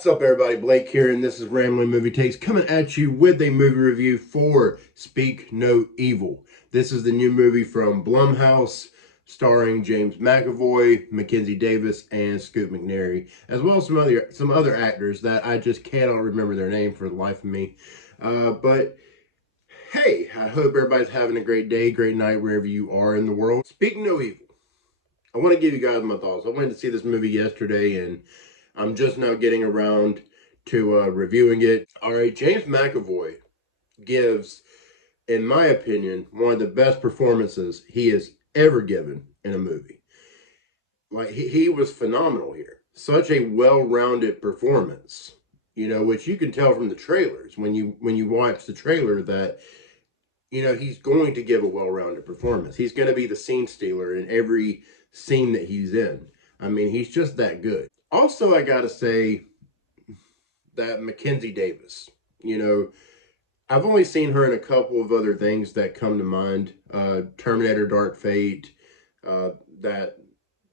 What's up, everybody? Blake here, and this is Rambling Movie Takes coming at you with a movie review for Speak No Evil. This is the new movie from Blumhouse, starring James McAvoy, Mackenzie Davis, and Scoot McNairy, as well as some other actors that I just cannot remember their name for the life of me. But hey, I hope everybody's having a great day, great night, wherever you are in the world. Speak No Evil. I want to give you guys my thoughts. I went to see this movie yesterday, and I'm just now getting around to reviewing it. All right, James McAvoy gives, in my opinion, one of the best performances he has ever given in a movie. Like, he was phenomenal here. Such a well-rounded performance, which you can tell from the trailers. When you watch the trailer that, he's going to give a well-rounded performance. He's going to be the scene stealer in every scene that he's in. I mean, he's just that good. Also, I gotta say that Mackenzie Davis, I've only seen her in a couple of other things that come to mind. Terminator Dark Fate, uh, that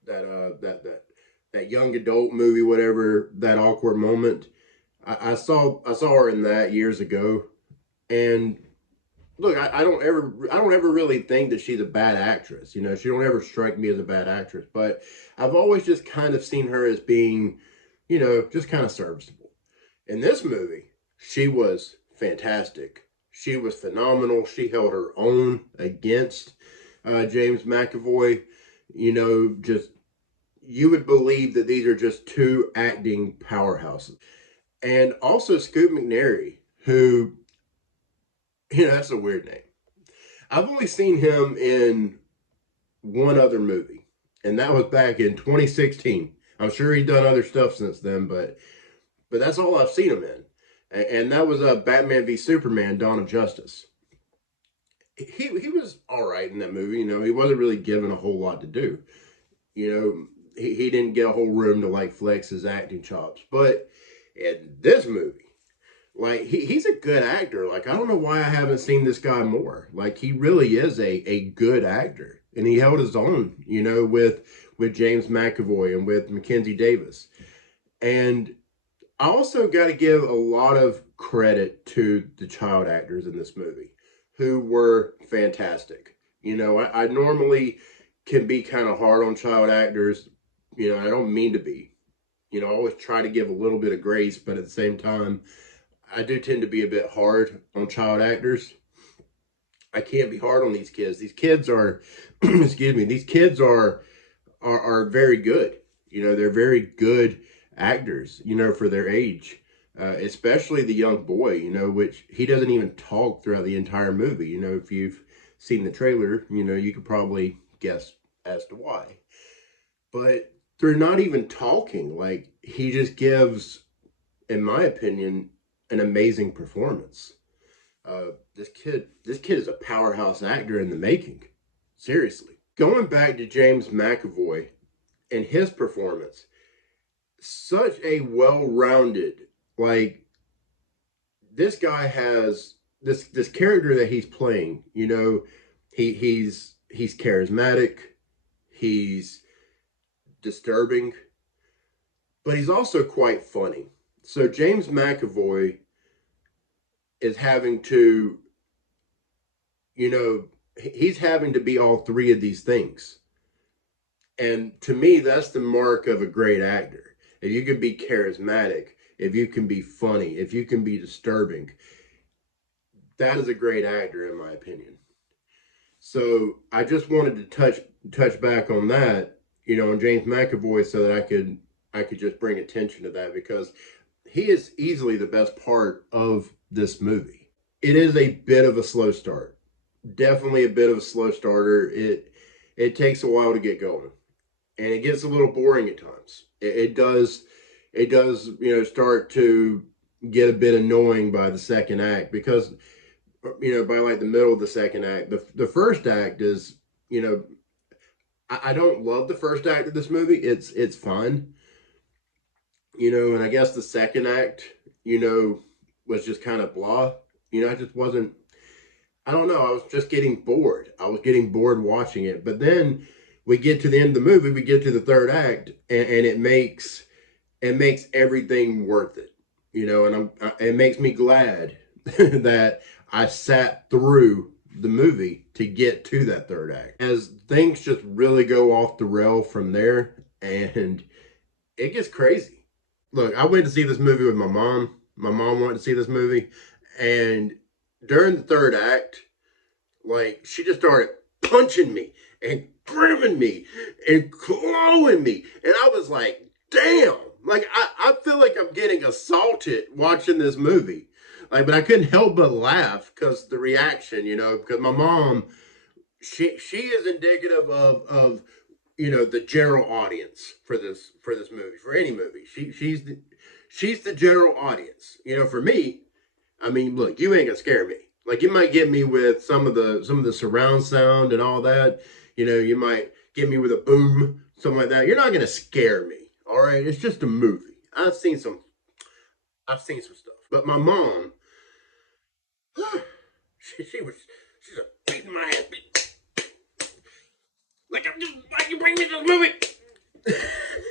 that young adult movie, whatever, that awkward moment. I saw her in that years ago, and look, I don't ever really think that she's a bad actress. She don't ever strike me as a bad actress, but I've always just kind of seen her as being, just kind of serviceable. In this movie, she was fantastic. She was phenomenal. She held her own against James McAvoy. Just you would believe that these are just two acting powerhouses. And also Scoot McNairy, who, that's a weird name. I've only seen him in one other movie, and that was back in 2016. I'm sure he's done other stuff since then, but that's all I've seen him in. And that was Batman v Superman: Dawn of Justice. He was all right in that movie. He wasn't really given a whole lot to do. He didn't get a whole room to like flex his acting chops. But in this movie, like he's a good actor. Like, I don't know why I haven't seen this guy more. Like, he really is a good actor, and he held his own. With James McAvoy and with Mackenzie Davis. And I also got to give a lot of credit to the child actors in this movie, who were fantastic. I normally can be kind of hard on child actors. I don't mean to be. I always try to give a little bit of grace, but at the same time, I do tend to be a bit hard on child actors. I can't be hard on these kids. These kids are, excuse me, these kids are very good. They're very good actors, for their age, especially the young boy, which he doesn't even talk throughout the entire movie. If you've seen the trailer, you could probably guess as to why. But they're not even talking. Like, he just gives, in my opinion, an amazing performance. This kid is a powerhouse actor in the making. Seriously. Going back to James McAvoy and his performance, such a well-rounded, like, this guy has this character that he's playing. He's charismatic, he's disturbing, but he's also quite funny. So James McAvoy is having to, he's having to be all three of these things. And to me, that's the mark of a great actor. If you can be charismatic, if you can be funny, if you can be disturbing, that is a great actor, in my opinion. So I just wanted to touch back on that, on James McAvoy, so that I could just bring attention to that, because he is easily the best part of this movie. It is a bit of a slow start. Definitely a bit of a slow starter. It takes a while to get going, and it gets a little boring at times. It does, start to get a bit annoying by the second act, because, by like the middle of the second act. The first act is, I don't love the first act of this movie. It's fine. And I guess the second act, was just kind of blah. I just wasn't, I don't know, I was just getting bored. I was getting bored watching it. But then we get to the end of the movie, we get to the third act, and it makes it makes everything worth it, you know. And it makes me glad that I sat through the movie to get to that third act, as things just really go off the rail from there, and it gets crazy. Look, I went to see this movie with my mom. My mom wanted to see this movie, and during the third act, like, she just started punching me and grabbing me and clawing me. And I was like, damn. Like, I feel like I'm getting assaulted watching this movie. Like, but I couldn't help but laugh because the reaction, you know, because my mom, she is indicative of you know, the general audience for this movie, for any movie. She's the general audience. You know, for me, I mean, look, you ain't gonna scare me. Like, you might get me with some of the surround sound and all that. You know, you might get me with a boom, something like that. You're not gonna scare me. All right, it's just a movie. I've seen some stuff. But my mom, she's a beating my ass. Like, I'm just, why you bring me this movie?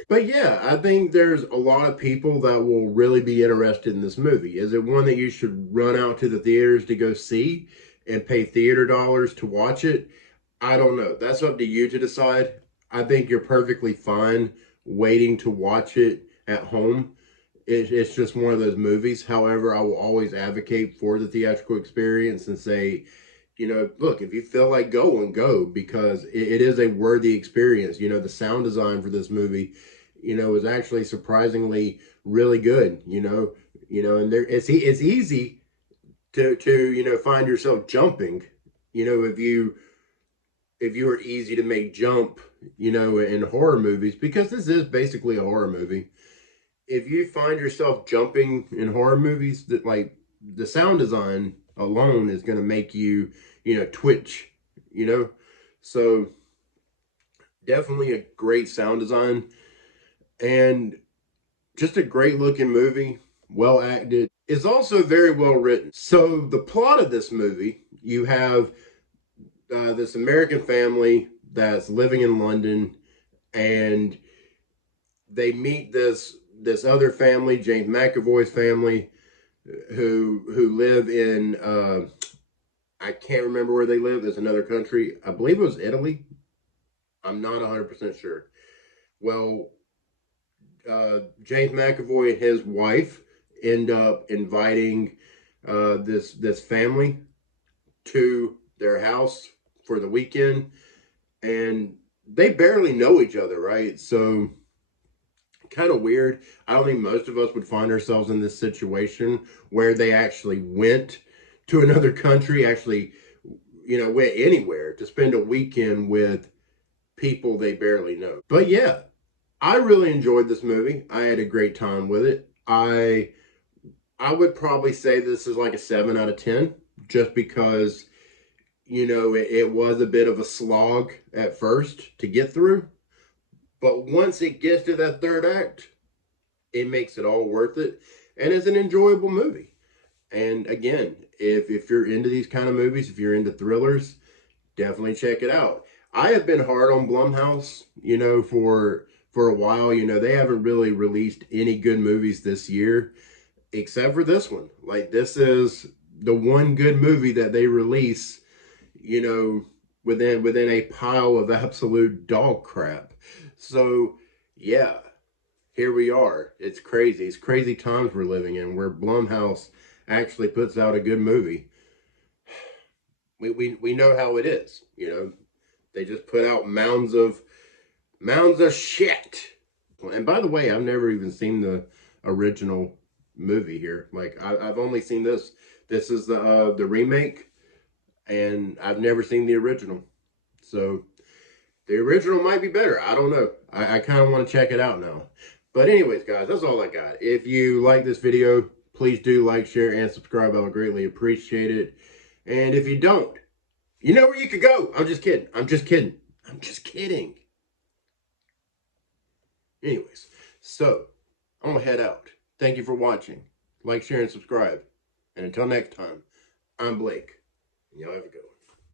But yeah, I think there's a lot of people that will really be interested in this movie. Is it one that you should run out to the theaters to go see and pay theater dollars to watch it? I don't know. That's up to you to decide. I think you're perfectly fine waiting to watch it at home. It's just one of those movies. However, I will always advocate for the theatrical experience and say, you know, look, if you feel like going, go, because it is a worthy experience. You know, the sound design for this movie, you know, is actually surprisingly really good. And it's easy to you know, find yourself jumping. You know, if you were easy to make jump, you know, in horror movies, because this is basically a horror movie. If you find yourself jumping in horror movies, that, like, the sound design alone is going to make you, you know, twitch, you know. So definitely a great sound design, and just a great looking movie, well acted. It's also very well written. So the plot of this movie, you have this American family that's living in London, and they meet this other family, James McAvoy's family, who live in I can't remember where they live. It's another country. I believe it was Italy. I'm not 100% sure. Well, James McAvoy and his wife end up inviting this family to their house for the weekend, and they barely know each other, right? So kind of weird. I don't think most of us would find ourselves in this situation where they actually went to another country, actually, you know, went anywhere to spend a weekend with people they barely know. But yeah, I really enjoyed this movie. I had a great time with it. I would probably say this is like a 7 out of 10, just because, you know, it was a bit of a slog at first to get through. But once it gets to that third act, it makes it all worth it. And it's an enjoyable movie. And again, if you're into these kind of movies, if you're into thrillers, definitely check it out. I have been hard on Blumhouse, you know, for a while. You know, they haven't really released any good movies this year, except for this one. Like, this is the one good movie that they release, you know, within a pile of absolute dog crap. So yeah, here we are. It's crazy. It's crazy times we're living in, where Blumhouse actually puts out a good movie. We know how it is, you know. They just put out mounds of shit. And by the way, I've never even seen the original movie here. Like, I've only seen this. This is the remake, and I've never seen the original. So the original might be better. I don't know. I kind of want to check it out now. But anyways, guys, that's all I got. If you like this video, please do like, share, and subscribe. I would greatly appreciate it. And if you don't, you know where you could go. I'm just kidding. I'm just kidding. I'm just kidding. Anyways, so I'm going to head out. Thank you for watching. Like, share, and subscribe. And until next time, I'm Blake. And y'all have a good one.